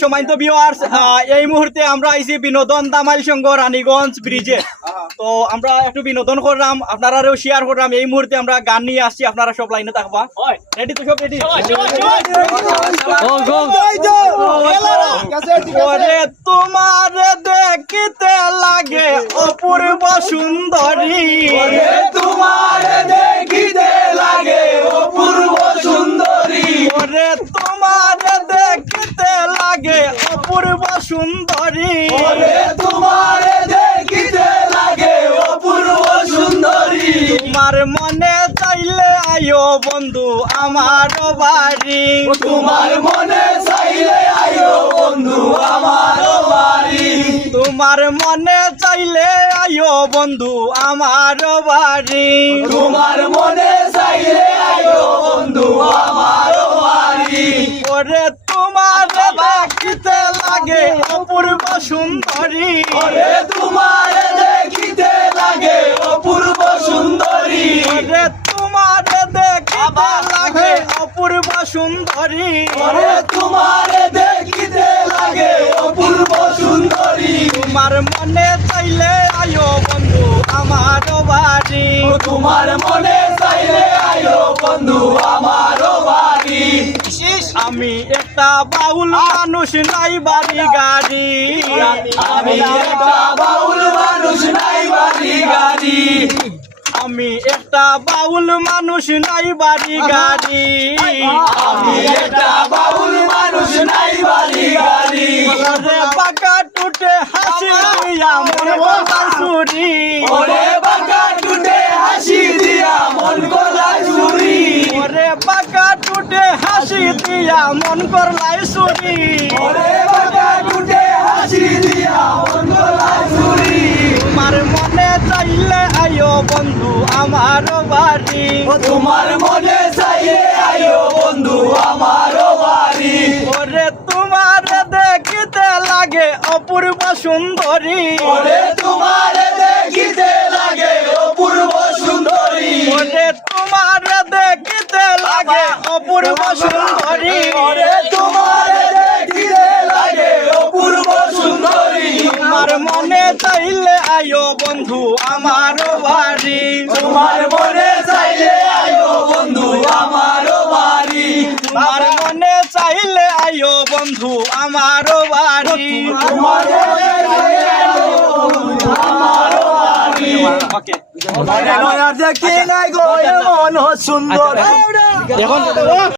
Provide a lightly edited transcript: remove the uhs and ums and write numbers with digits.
সম্মানিত ভিউয়ার্স, এই মুহূর্তে আমরা আইছি বিনোদন দামাইল সংঘ রানীগঞ্জ ব্রিজে। তো আমরা একটু বিনোদন করলাম, আপনারাও শেয়ার করলাম। এই মুহূর্তে আমরা গান নিয়ে আসছি, আপনারা সব লাইনে থাকবা। রেডি তো? সব রেডি? ওরে তোমার দেখিতে লাগে অপূর্ব সুন্দরী, তোমার দেখিতে লাগে অপূর্ব সুন্দরী, ওরে তোমার দেখিতে লাগে অপূর্ব সুন্দরী, ওরে তোমার দেখিতে লাগে অপূর্ব সুন্দরী। তোমার মনে চাইলে আয়ো বন্ধু আমার বাড়ি, তোমার মনে চাইলে আয়ো বন্ধু আমার বাড়ি, তোমার মনে চাইলে আয়ো বন্ধু আমার বাড়ি, তোমার মনে চাইলে আয়ো বন্ধু আমার বাড়ি। ওরে তোমার দেখিতে লাগে অপূর্ব সুন্দরী, ওরে তোমার দেখিতে লাগে অপূর্ব সুন্দরী, ওরে তোমার দেখিতে লাগে অপূর্ব সুন্দরী, ওরে তোমার দেখিতে লাগে অপূর্ব সুন্দরী। তোমার মনে চাইলে আয়ো বন্ধু আমার বাড়ি, তোমার মনে চাইলে আয়ো বন্ধু আমার বাড়ি। আমি একটা বাউল মানুষ নাই বাড়ি গাড়ি, আমি একটা বাউল মানুষ নাই বাড়ি গাড়ি, আমি একটা বাউল মানুষ নাই বাড়ি গাড়ি, আমি একটা বাউল মানুষ নাই বাড়ি গাড়ি। ওরে বাঁকা টুটে হাসি দিয়া মন গলায় চুরি, ওরে বাঁকা টুটে হাসি দিয়া মন গলায় চুরি, ওরে বাঁকা টুটে হাসি দিয়া মন গলায় চুরি, ওরে বাঁকা টুটে হাসি দিয়া মন গলায় চুরি। তোমার মনে চাইলে আয়ো বন্ধু আমার বাড়ি, তোমার মনে চাইলে আয়ো বন্ধু আমার বাড়ি, ওরে তোমার দেখিতে লাগে অপূর্ব সুন্দরী, ওরে তোমার দেখিতে লাগে অপূর্ব সুন্দরী, ওরে তোমার দেখিতে লাগে অপূর্ব সুন্দরী, ওরে তোমার দেখিতে লাগে অপূর্ব সুন্দরী। তোমার মনে চাইলে আয়ো বন্ধু আমার বাড়ি, তোমার মনে চাইলে আয়ো বন্ধু আমার বাড়ি, তোমার মনে চাইলে আয়ো বন্ধু আমার বাড়ি। তোমার মনে চাইলে আয়ো বন্ধু আমার বাড়ি। ওকে, দেখি নাই গো এমন সুন্দর। এখন